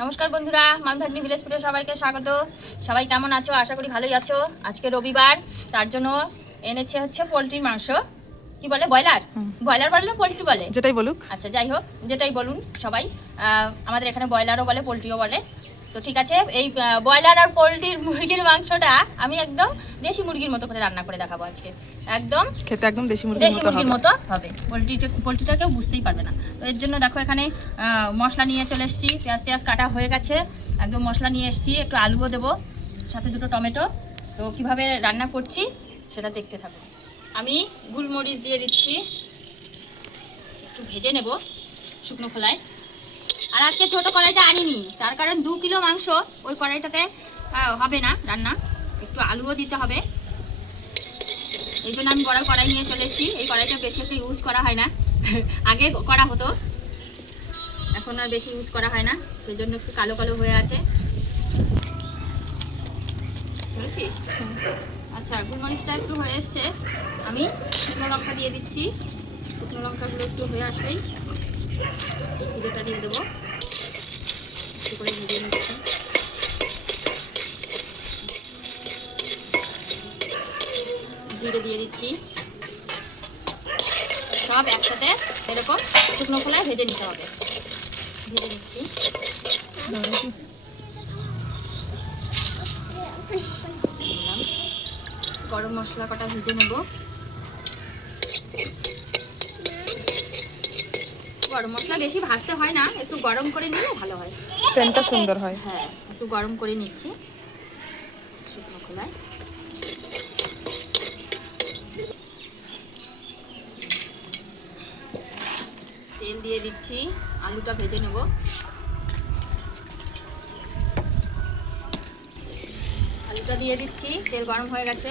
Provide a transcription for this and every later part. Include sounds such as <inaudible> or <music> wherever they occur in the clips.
নমস্কার বন্ধুরা মামি ভাগ্নি ভিলেজ ফুটে সবাইকে স্বাগত। সবাই কেমন আছো? আশা করি ভালোই আছো। আজকে রবিবার তার জন্য এনেছে হচ্ছে পোলট্রির মাংস। কি বলে? ব্রয়লার? ব্রয়লার বলে না পোলট্রি বলে? যেটাই বলুক। আচ্ছা যাই হোক যেটাই বলুন সবাই। আমাদের এখানে ব্রয়লারও বলে পোলট্রিও বলে। তো ঠিক আছে এই ব্রয়লার আর পোলট্রির মুরগির মাংসটা আমি একদম দেশি মুরগির মতো করে রান্না করে দেখাবো আজকে। একদম খেতে একদম দেশি মুরগির দেশি মুরগির মতো হবে। পোলট্রিটা পোলট্রিটা কেউ বুঝতেই পারবে না। তো এর জন্য দেখো এখানে মশলা নিয়ে চলে এসেছি। পেঁয়াজ টেয়াজ কাটা হয়ে গেছে। একদম মশলা নিয়ে এসেছি। একটু আলুও দেবো সাথে দুটো টমেটো। তো কীভাবে রান্না করছি সেটা দেখতে থাকো। আমি গুলমরিচ দিয়ে দিচ্ছি। একটু ভেজে নেব শুকনো খোলায়। আর আজকে ছোটো কড়াইটা আনিনি। তার কারণ দু কিলো মাংস ওই কড়াইটাতে হবে না রান্না। একটু আলুও দিতে হবে। এই জন্য আমি বড় কড়াই নিয়ে চলে এসেছি। এই কড়াইটা বেশি একটা ইউজ করা হয় না। <laughs> আগে করা হতো। এখন আর বেশি ইউজ করা হয় না। সেই জন্য একটু কালো কালো হয়ে আছে। আচ্ছা গোলমরিচটা একটু হয়ে এসছে। আমি শুকনো লঙ্কা দিয়ে দিচ্ছি। শুকনো লঙ্কাগুলো একটু হয়ে আসলেই জিরেটা দিয়ে দেবো। একটু করে ভেজে নিচ্ছি জিরে দিয়ে দিচ্ছি। সব একসাথে এরকম শুকনো খোলায় ভেজে নিতে হবে। ভেজে নিচ্ছি। গরম মশলা কটা ভেজে নেব? গরম মশলা বেশি ভাজতে হয় না একটু গরম করে নিলে ভালো হয়। সেন্টটা সুন্দর হয়। হ্যাঁ একটু গরম করে নিচ্ছি। শুকনো খোলায়। তেল দিয়ে দিচ্ছি আলুটা ভেজে নেব। আলুটা দিয়ে দিচ্ছি তেল গরম হয়ে গেছে।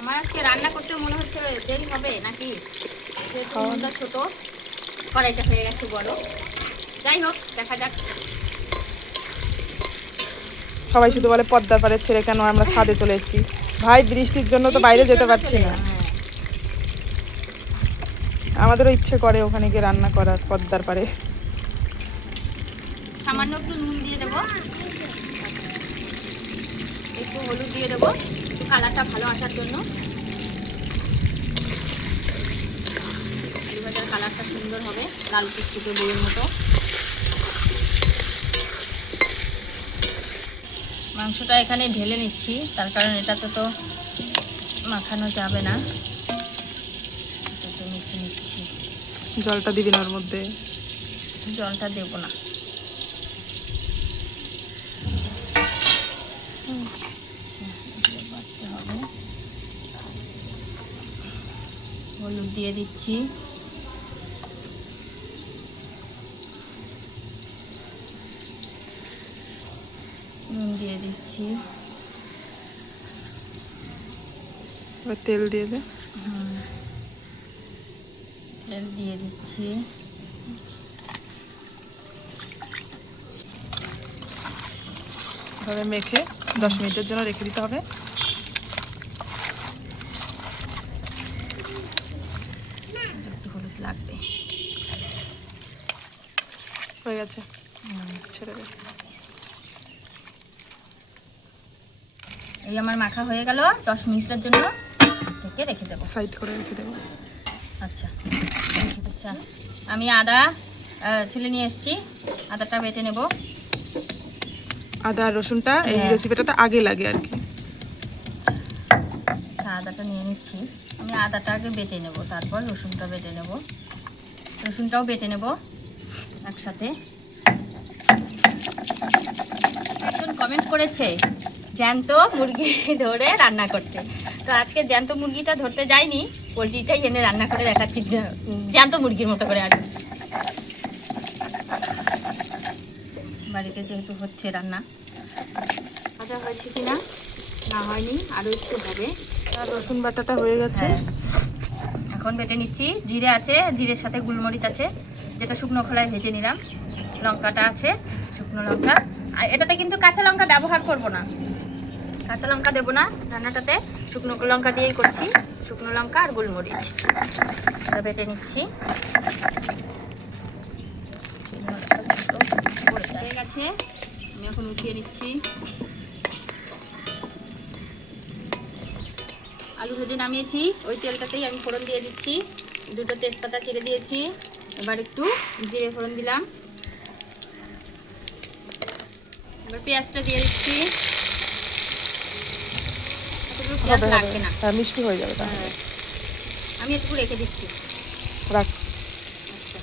আমার আজকে রান্না করতে মনে হচ্ছে দেরি হবে নাকি? যেহেতু ছোট। কড়াইটা হয়ে গেছে বড়। যাই হোক দেখা যাক। সবাই শুধু বলে পদ্মার পারে ছেড়ে কেন আমরা ছাদে চলে এসেছি? ভাই বৃষ্টির জন্য তো বাইরে যেতে পারছি না। হ্যাঁ। আমাদেরও ইচ্ছে করে ওখানে গিয়ে রান্না করার পদ্মার পাড়ে। সামান্য একটু নুন দিয়ে দেবো। একটু হলুদ দিয়ে দেবো। কালারটা ভালো আসার জন্য। ভাজার কালারটা সুন্দর হবে লাল টুকটুকে বইয়ের মতো। মাংসটা এখানে ঢেলে নিচ্ছি তার কারণ এটাতে তো মাখানো যাবে না। মেখে নিচ্ছি। জলটা দিবি না ওর মধ্যে? জলটা দেবো না। হলুদ দিয়ে দিচ্ছি। নুন দিয়ে দিচ্ছি। এবার তেল দিয়ে দে। তেল দিয়ে দিচ্ছি। এভাবে মেখে দশ মিনিটের জন্য রেখে দিতে হবে। একটু হলুদ লাগবে। হয়ে গেছে। ছেড়ে দে। এই আমার মাখা হয়ে গেল দশ মিনিটের জন্য ঢেকে রেখে দেবো। সাইড করে রেখে দেবো। আচ্ছা দিচ্ছি। আমি আদা ছুলে নিয়ে এসেছি। আদাটা বেটে নেব। আদা রসুনটা এই হ্যাঁ। রেসিপিটাতে আগে লাগে আর কি। আচ্ছা আদাটা নিয়ে নিচ্ছি। আমি আদাটা আগে বেটে নেব তারপর রসুনটা বেটে নেব। রসুনটাও বেটে নেব একসাথে। একজন কমেন্ট করেছে জ্যান্ত মুরগি ধরে রান্না করতে। তো আজকে জ্যান্ত মুরগিটা ধরতে যাইনি পোলট্রিটাই এনে রান্না করে দেখাচ্ছি জ্যান্ত মুরগির মতো করে আর বাড়িতে যেহেতু হচ্ছে রান্না। ভাজা হয়েছে কিনা? না না হয়নি আরও একটু হবে। রসুন বাটাটা হয়ে গেছে। হ্যাঁ। এখন বেটে নিচ্ছি জিরে আছে জিরের সাথে গোলমরিচ আছে যেটা শুকনো খোলায় ভেজে নিলাম। লঙ্কাটা আছে শুকনো লঙ্কা। আর এটাতে কিন্তু কাঁচা লঙ্কা ব্যবহার করব না। কাঁচা লঙ্কা দেবো না, রান্নাটাতে শুকনো লঙ্কা দিয়েই করছি, শুকনো লঙ্কা আর গোলমরিচ। বেটে নিচ্ছি। আমি এখন উঠিয়ে নিচ্ছি। আলু ভেজে নামিয়েছি, ওই তেলটাতেই আমি ফোড়ন দিয়ে দিচ্ছি। দুটো তেজপাতা চিড়ে দিয়েছি, এবার একটু জিরে ফোড়ন দিলাম। এবার পেঁয়াজটা দিয়ে দিচ্ছি। পেঁয়াজ লাগবে না। হ্যাঁ মিষ্টি হয়ে যাবে তাহলে। হ্যাঁ। আমি একটু রেখে দিচ্ছি। রাখ। আচ্ছা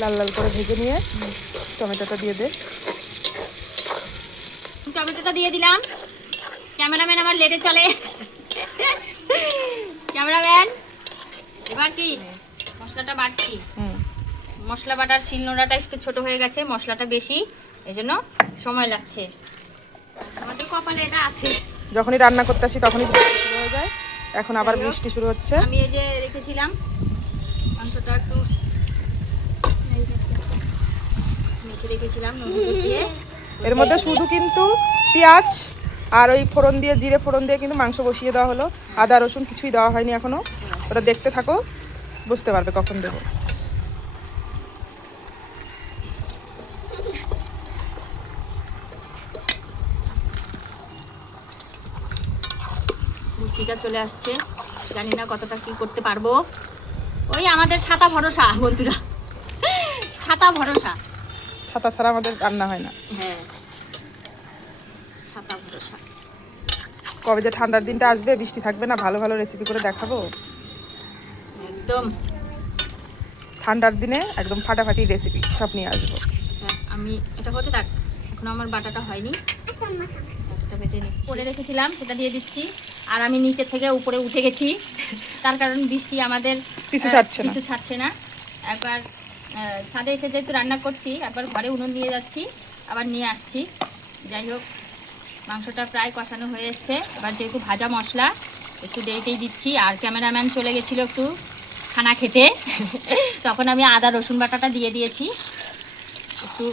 লাল লাল করে ভেজে নিয়ে টমেটোটা দিয়ে দে। টমেটোটা দিয়ে দিলাম। ক্যামেরাম্যান আমার লেটে চলে। ক্যামেরাম্যান এবার কি? মশলাটা বাটছি। মশলা বাটার শিলনোড়াটা একটু ছোট হয়ে গেছে মশলাটা বেশি। এই জন্য সময় লাগছে। কপালে এটা আছে। যখনই রান্না করতে আসি তখনই শুরু হয়ে যায়। এখন আবার বৃষ্টি শুরু হচ্ছে। আমি এই যে রেখেছিলাম মাংসটা একটু রেখেছিলাম এর মধ্যে শুধু কিন্তু পেঁয়াজ আর ওই ফোড়ন দিয়ে জিরে ফোড়ন দিয়ে কিন্তু মাংস বসিয়ে দেওয়া হলো। আদা রসুন কিছুই দেওয়া হয়নি এখনও। ওটা দেখতে থাকো বুঝতে পারবে কখন দেবো। বৃষ্টিটা চলে আসছে। জানি না কতটা কি করতে পারব। ওই আমাদের ছাতা ভরসা বন্ধুরা। ছাতা ভরসা। ছাতা ছাড়া আমাদের রান্না হয় না। হ্যাঁ। ছাতা ভরসা। কবে যে ঠান্ডার দিনটা আসবে বৃষ্টি থাকবে না ভালো ভালো রেসিপি করে দেখাবো। একদম। ঠান্ডার দিনে একদম ফাটাফাটি রেসিপি সব নিয়ে আসব। দেখ, আমি এটা হতে থাক এখন আমার বাটাটা হয়নি। একটা নিচ্ছি। করে রেখেছিলাম সেটা দিয়ে দিচ্ছি। আর আমি নিচে থেকে উপরে উঠে গেছি। তার কারণ বৃষ্টি আমাদের আহ, ছাড়ছে না। পিছু ছাড়ছে না। একবার ছাদে এসে যেহেতু রান্না করছি একবার ঘরে উনুন নিয়ে যাচ্ছি আবার নিয়ে আসছি। যাই হোক মাংসটা প্রায় কষানো হয়ে এসছে। এবার যেহেতু ভাজা মশলা একটু দেরিতেই দিচ্ছি। আর ক্যামেরাম্যান চলে গেছিল একটু খানা খেতে। <laughs> তখন আমি আদা রসুন বাটাটা দিয়ে দিয়েছি। একটু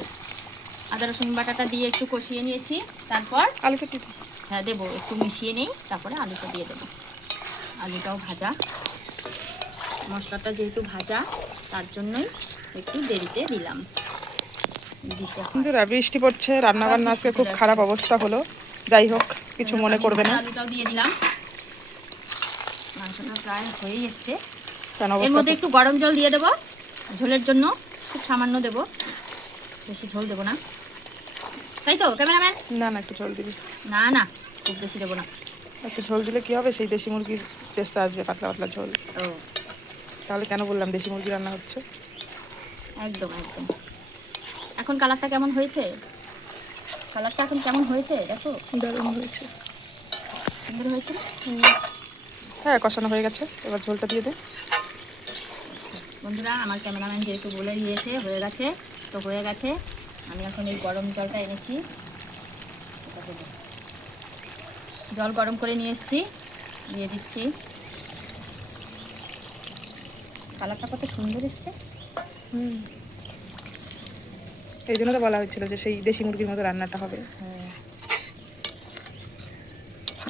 আদা রসুন বাটাটা দিয়ে একটু কষিয়ে নিয়েছি। তারপর আলু কেটে হ্যাঁ দেবো একটু মিশিয়ে নেই তারপরে আলুটা দিয়ে দেবো। আলুটাও ভাজা। মশলাটা যেহেতু ভাজা তার জন্যই একটু দেরিতে দিলাম। কিন্তু বৃষ্টি পড়ছে রান্না বান্না আজকে খুব খারাপ অবস্থা হলো। যাই হোক কিছু মনে করবে না। আলুটাও দিয়ে দিলাম। মাংসটা প্রায় হয়েই এসছে। এর মধ্যে একটু গরম জল দিয়ে দেবো। ঝোলের জন্য খুব সামান্য দেবো। বেশি ঝোল দেবো না। তাই তো ক্যামেরাম্যান। না না একটু ঝোল দিবি। না না খুব বেশি দেবো না। একটু ঝোল দিলে কি হবে? সেই দেশি মুরগির টেস্টটা আসবে পাতলা পাতলা ঝোল। ও। তাহলে কেন বললাম দেশি মুরগি রান্না হচ্ছে? একদম একদম। এখন কালারটা কেমন হয়েছে? কালারটা এখন কেমন হয়েছে দেখো? দারুণ হয়েছে। সুন্দর হয়েছে হ্যাঁ কষানো হয়ে গেছে। এবার ঝোলটা দিয়ে দে। বন্ধুরা আমার ক্যামেরাম্যান যেহেতু বলে দিয়েছে হয়ে গেছে তো হয়ে গেছে। আমি এখন এই গরম জলটা এনেছি। জল গরম করে নিয়ে এসেছি দিয়ে দিচ্ছি। কালারটা কত সুন্দর এসছে। হুম। এই জন্য তো বলা হচ্ছিল যে সেই দেশি মুরগির মতো রান্নাটা হবে। হ্যাঁ।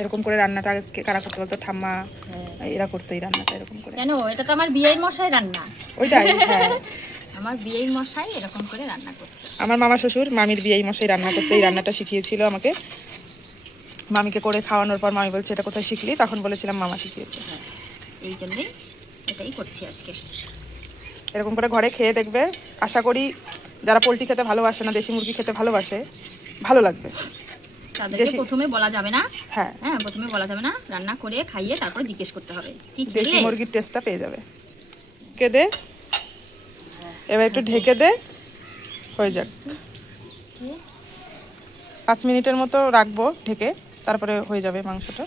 এরকম করে রান্নাটা আগে কারা করতে বলতো? ঠাম্মা হ্যাঁ। এরা করতো এই রান্নাটা এরকম করে। কেন? এটা তো আমার বিয়ের মশাই রান্না। ওইটাই হ্যাঁ। <laughs> আমার বিয়ের মশাই এরকম করে রান্না করতে আমার মামা শ্বশুর মামির বিয়ে মশাই রান্না করতে এই রান্নাটা শিখিয়েছিল আমাকে। মামিকে করে খাওয়ানোর পর মামি বলছে এটা কোথায় শিখলি? তখন বলেছিলাম মামা শিখিয়েছে। এই জন্যই এটাই করছি আজকে। এরকম করে ঘরে খেয়ে দেখবে। আশা করি যারা পোলট্রি খেতে ভালোবাসে না দেশি মুরগি খেতে ভালোবাসে ভালো লাগবে। তাদেরকে প্রথমে বলা যাবে না। হ্যাঁ। হ্যাঁ প্রথমে বলা যাবে না। রান্না করে খাইয়ে তারপর জিজ্ঞেস করতে হবে। দেশি মুরগির টেস্টটা পেয়ে যাবে। কে দে? এবার একটু ঢেকে দে। হয়ে যাক। পাঁচ মিনিটের মতো রাখব ঢেকে তারপরে হয়ে যাবে মাংসটা।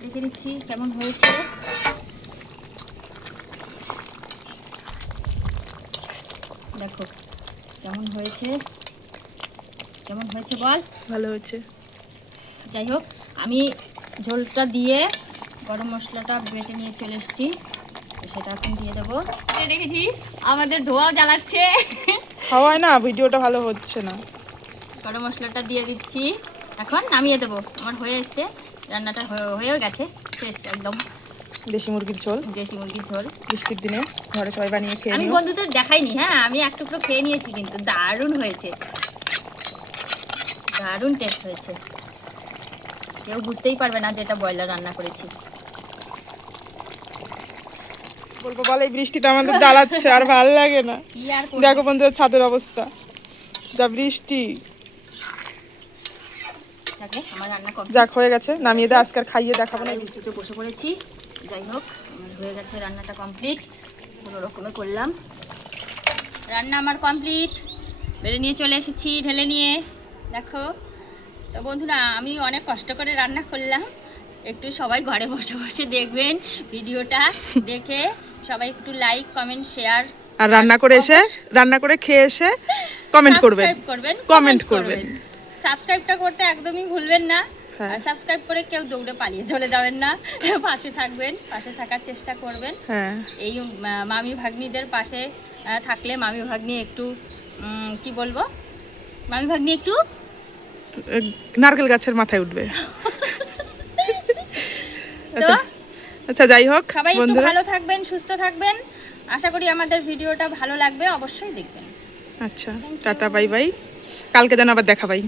দেখে নিচ্ছি কেমন হয়েছে। দেখো কেমন হয়েছে। কেমন হয়েছে বল? ভালো হয়েছে। যাই হোক আমি ঝোলটা দিয়ে গরম মশলাটা বেটে নিয়ে চলে এসেছি। সেটা এখন দিয়ে দেবো। দেখেছি আমাদের ধোয়াও জ্বালাচ্ছে। খাওয়ায় না ভিডিওটা ভালো হচ্ছে না। গরম মশলাটা দিয়ে দিচ্ছি। এখন নামিয়ে দেবো। আমার হয়ে এসছে রান্নাটা হয়ে- হয়েও গেছে শেষ একদম। দেশি মুরগির ঝোল। দেশি মুরগির ঝোল। বৃষ্টির দিনে ঘরে সবাই বানিয়ে খেয়ে আমি বন্ধুদের দেখাইনি হ্যাঁ আমি এক টুকরো খেয়ে নিয়েছি কিন্তু দারুণ হয়েছে। দারুণ টেস্ট হয়েছে। কেউ বুঝতেই পারবে না যে এটা ব্রয়লার রান্না করেছি। বলব বল এই বৃষ্টিতে আমাদের জ্বালাচ্ছে আর ভালো লাগে না? দেখো বন্ধুদের ছাদের অবস্থা। যা বৃষ্টি। যাকে হয়ে গেছে নামিয়ে দে আজকে খাইয়ে দেখাবো না। উঁচুতে বসে পড়েছি যাই হোক হয়ে গেছে রান্নাটা কমপ্লিট। কোনো রকমে করলাম। রান্না আমার কমপ্লিট। বেড়ে নিয়ে চলে এসেছি ঢেলে নিয়ে। দেখো তো বন্ধুরা আমি অনেক কষ্ট করে রান্না করলাম। একটু সবাই ঘরে বসে বসে দেখবেন ভিডিওটা দেখে সবাই একটু লাইক কমেন্ট শেয়ার আর রান্না করে এসে রান্না করে খেয়ে এসে কমেন্ট করবেন। করবেন Comment করবেন। সাবস্ক্রাইবটা করতে একদমই ভুলবেন না। হ্যাঁ। আর সাবস্ক্রাইব করে কেউ দৌড়ে পালিয়ে চলে যাবেন না। <laughs> পাশে থাকবেন পাশে থাকার চেষ্টা করবেন। হ্যাঁ। এই মামি ভাগ্নিদের পাশে থাকলে মামি ভাগ্নি একটু কি বলব? মামি ভাগ্নি একটু? নারকেল গাছের মাথায় উঠবে। <laughs> আচ্ছা আচ্ছা যাই হোক সবাই একটু ভালো থাকবেন সুস্থ থাকবেন। আশা করি আমাদের ভিডিওটা ভালো লাগবে অবশ্যই দেখবেন। আচ্ছা টাটা বাই বাই। কালকে যেন আবার দেখা পাই